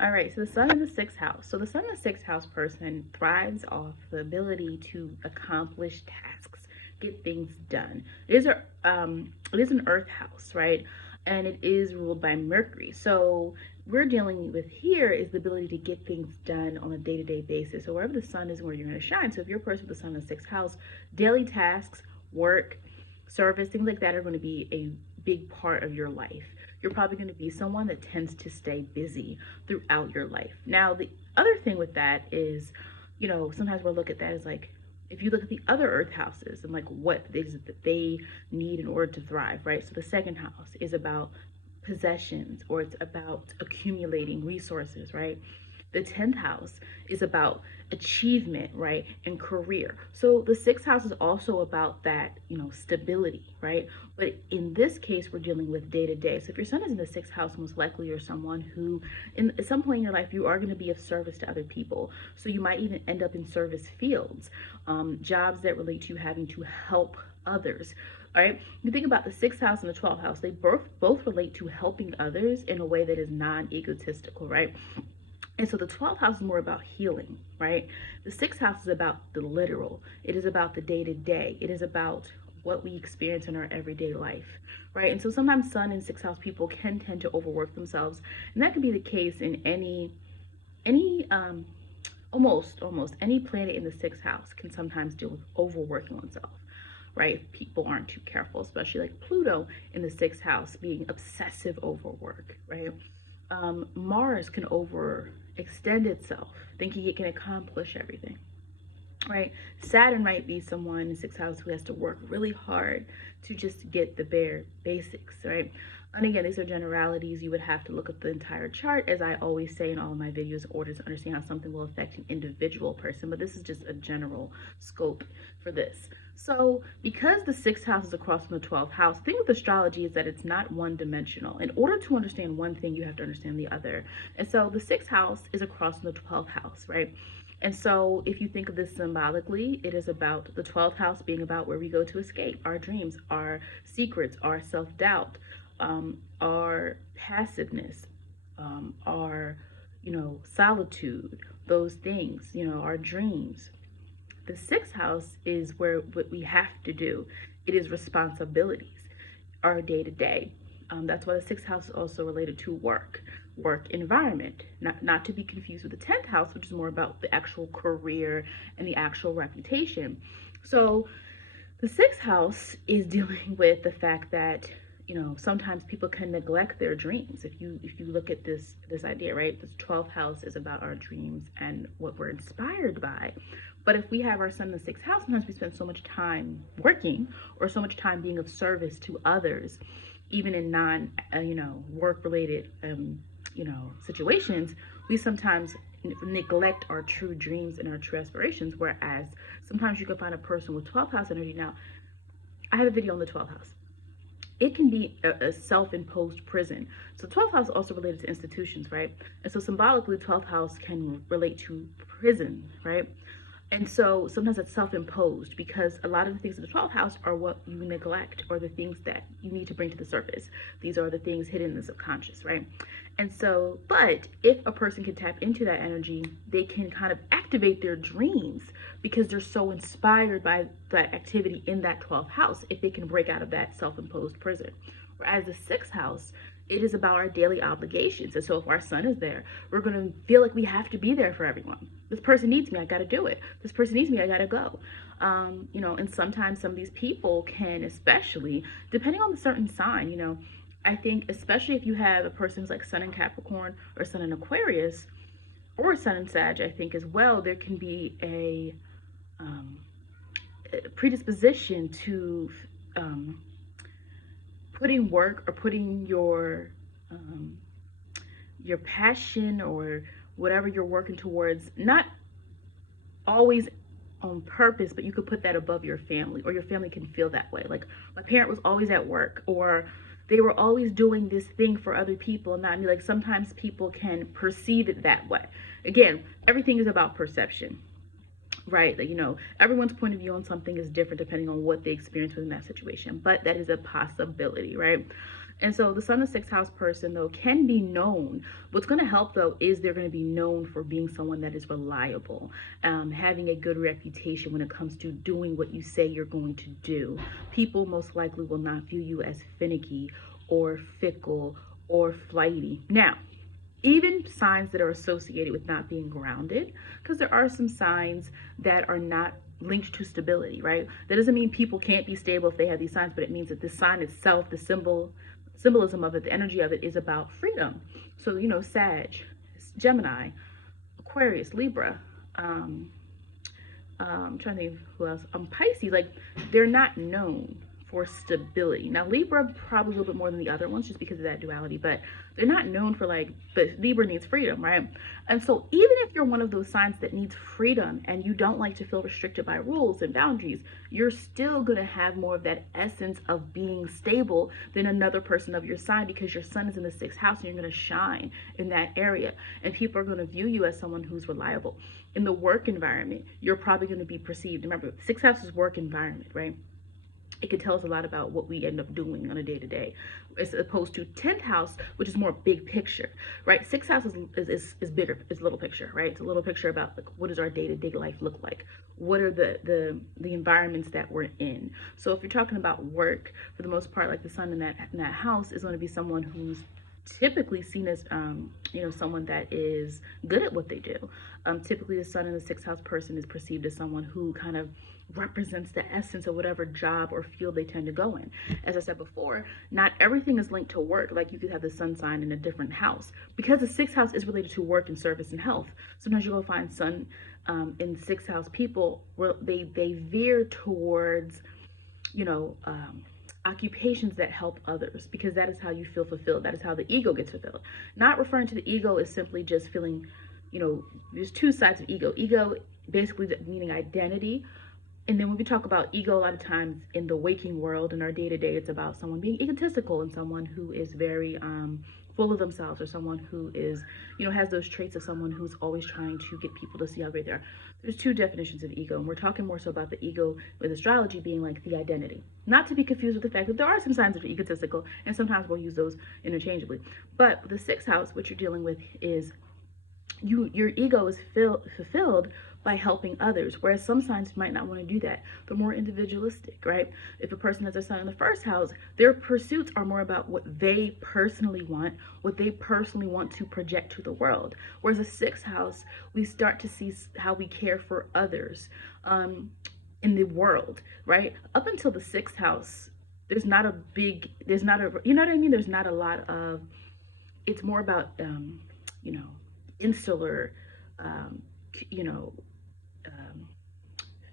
All right, so the sun in the sixth house. So the sun in the sixth house person thrives off the ability to accomplish tasks, get things done. It is an earth house, right? And it is ruled by Mercury. So we're dealing with here is the ability to get things done on a day-to-day basis. So wherever the sun is, where you're going to shine. So if you're a person with the sun in the sixth house, daily tasks, work, service, things like that are going to be a big part of your life. You're probably going to be someone that tends to stay busy throughout your life. Now, the other thing with that is, sometimes we'll look at that as like, if you look at the other earth houses and like what is it that they need in order to thrive, right? So the second house is about possessions, or it's about accumulating resources, right? The 10th house is about achievement, right? And career. So the sixth house is also about that, stability, right? But in this case, we're dealing with day to day. So if your sun is in the sixth house, most likely you're someone who, at some point in your life, you are going to be of service to other people. So you might even end up in service fields, jobs that relate to you having to help others. All right. You think about the sixth house and the 12th house, they both relate to helping others in a way that is non-egotistical, right? And so the 12th house is more about healing, right? The sixth house is about the literal. It is about the day to day. It is about what we experience in our everyday life, right? And so sometimes sun and sixth house people can tend to overwork themselves. And that can be the case in any, almost any planet in the sixth house can sometimes deal with overworking oneself, right? If people aren't too careful, especially like Pluto in the sixth house being obsessive over work, right? Mars can overextend itself, thinking it can accomplish everything, right? Saturn might be someone in sixth house who has to work really hard to just get the bare basics, right? And again, these are generalities. You would have to look at the entire chart, as I always say in all of my videos, in order to understand how something will affect an individual person. But this is just a general scope for this. So because the sixth house is across from the 12th house, the thing with astrology is that it's not one dimensional. In order to understand one thing, you have to understand the other. And so the sixth house is across from the 12th house, right? And so if you think of this symbolically, it is about the 12th house being about where we go to escape, our dreams, our secrets, our self-doubt, our passiveness, our, solitude, those things, our dreams. The sixth house is where what we have to do. It is responsibilities, our day to day. That's why the sixth house is also related to work environment, not to be confused with the 10th house, which is more about the actual career and the actual reputation. So the sixth house is dealing with the fact that sometimes people can neglect their dreams. If you look at this idea, right? This 12th house is about our dreams and what we're inspired by. But if we have our sun in the sixth house, sometimes we spend so much time working or so much time being of service to others, even in non work related situations. We sometimes neglect our true dreams and our true aspirations. Whereas sometimes you can find a person with 12th house energy. Now, I have a video on the 12th house. It can be a self-imposed prison. So 12th house is also related to institutions, right? And so symbolically, 12th house can relate to prison, right? And so sometimes it's self-imposed, because a lot of the things in the 12th house are what you neglect, or the things that you need to bring to the surface. These are the things hidden in the subconscious, right? And so, but if a person can tap into that energy, they can kind of activate their dreams because they're so inspired by that activity in that 12th house, if they can break out of that self-imposed prison. Whereas the sixth house, it is about our daily obligations. And so if our sun is there, we're going to feel like we have to be there for everyone. This person needs me, I got to do it. This person needs me, I got to go. And sometimes some of these people can, especially depending on the certain sign, I think especially if you have a person who's like sun in Capricorn or sun in Aquarius or sun in Sag, I think as well, there can be a predisposition to putting work or putting your passion or whatever you're working towards, not always on purpose, but you could put that above your family, or your family can feel that way. Like, my parent was always at work, or they were always doing this thing for other people, not me. Like, sometimes people can perceive it that way. Again, everything is about perception, right? Like, everyone's point of view on something is different depending on what they experience within that situation, but that is a possibility, right? And so the sun of sixth house person, though, can be known. What's going to help, though, is they're going to be known for being someone that is reliable, having a good reputation when it comes to doing what you say you're going to do. People most likely will not view you as finicky or fickle or flighty. Now, even signs that are associated with not being grounded, because there are some signs that are not linked to stability, right? That doesn't mean people can't be stable if they have these signs, but it means that this sign itself, the symbolism of it, the energy of it is about freedom. So, Sag, Gemini, Aquarius, Libra, I'm trying to think of who else. Pisces, like, they're not known for stability. Now, Libra probably a little bit more than the other ones just because of that duality, but they're not known for, like, but Libra needs freedom, right? And so even if you're one of those signs that needs freedom and you don't like to feel restricted by rules and boundaries, you're still going to have more of that essence of being stable than another person of your sign, because your sun is in the sixth house and you're going to shine in that area. And people are going to view you as someone who's reliable. In the work environment, you're probably going to be perceived. Remember, sixth house is work environment, right? It can tell us a lot about what we end up doing on a day-to-day, as opposed to 10th house, which is more big picture, right? Sixth house is bigger, it's little picture, right? It's a little picture about, like, what does our day-to-day life look like? What are the environments that we're in? So if you're talking about work, for the most part, like, the sun in that house is going to be someone who's typically seen as someone that is good at what they do. Typically the sun in the sixth house person is perceived as someone who kind of represents the essence of whatever job or field they tend to go in. As I said before, not everything is linked to work. Like, you could have the sun sign in a different house, because the sixth house is related to work and service and health. Sometimes you'll find sun in sixth house people where they veer towards occupations that help others, because that is how you feel fulfilled. That is how the ego gets fulfilled. Not referring to the ego as simply just feeling, there's two sides of ego. Ego basically meaning identity. And then when we talk about ego, a lot of times in the waking world, in our day-to-day, it's about someone being egotistical and someone who is very full of themselves, or someone who is, has those traits of someone who's always trying to get people to see how great they are. There's two definitions of ego, and we're talking more so about the ego with astrology being like the identity. Not to be confused with the fact that there are some signs of egotistical, and sometimes we'll use those interchangeably. But the sixth house, what you're dealing with is your ego is fulfilled by helping others, whereas some signs might not want to do that. They're more individualistic, right? If a person has a sun in the first house, their pursuits are more about what they personally want, what they personally want to project to the world. Whereas the sixth house, we start to see how we care for others in the world, right? Up until the sixth house, there's not a, you know what I mean? There's not a lot of, it's more about, insular,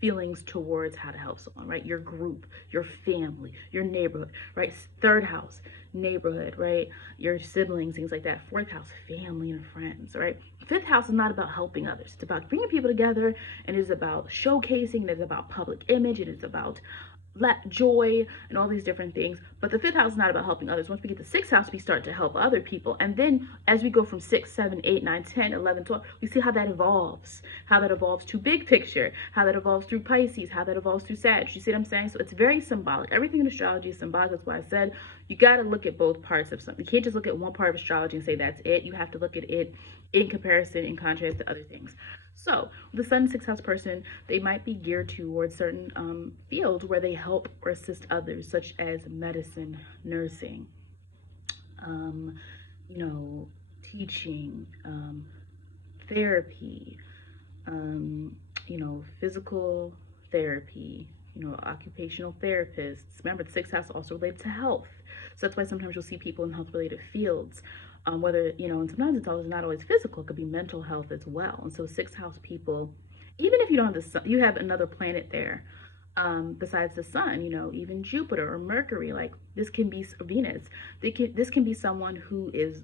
feelings towards how to help someone, right? Your group, your family, your neighborhood, right? Third house, neighborhood, right? Your siblings, things like that. Fourth house, family and friends, right? Fifth house is not about helping others. It's about bringing people together, and it is about showcasing, it is about public image, it is about joy and all these different things. But the fifth house is not about helping others. Once we get the sixth house, we start to help other people. And then as we go from 6, 7, 8, 9, 10, 11, 12, we see how that evolves to big picture, how that evolves through Pisces, how that evolves through Sag. You see what I'm saying? So it's very symbolic. Everything in astrology is symbolic. That's why I said you got to look at both parts of something. You can't just look at one part of astrology and say that's it. You have to look at it in comparison, in contrast to other things. So the sun sixth house person, they might be geared towards certain fields where they help or assist others, such as medicine, nursing, teaching, therapy, physical therapy, occupational therapists. Remember, the sixth house also related to health. So that's why sometimes you'll see people in health-related fields. Whether, and sometimes it's not always physical, it could be mental health as well. And so sixth house people, even if you don't have the sun, you have another planet there besides the sun, even Jupiter or Mercury, like this can be Venus. This can be someone who is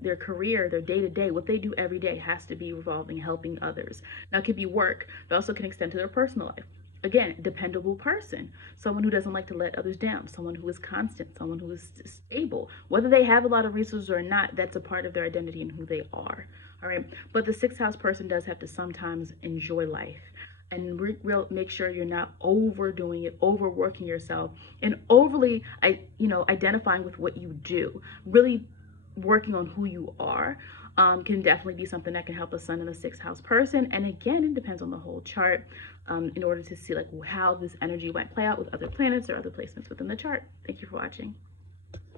their career, their day-to-day, what they do every day has to be revolving helping others. Now it could be work, but also can extend to their personal life. Again, dependable person, someone who doesn't like to let others down, someone who is constant, someone who is stable. Whether they have a lot of resources or not, that's a part of their identity and who they are. All right. But the sixth house person does have to sometimes enjoy life. and real make sure you're not overdoing it, overworking yourself, and overly identifying with what you do. Really working on who you are can definitely be something that can help a sun in the sixth house person. And again, it depends on the whole chart in order to see like how this energy might play out with other planets or other placements within the chart. Thank you for watching.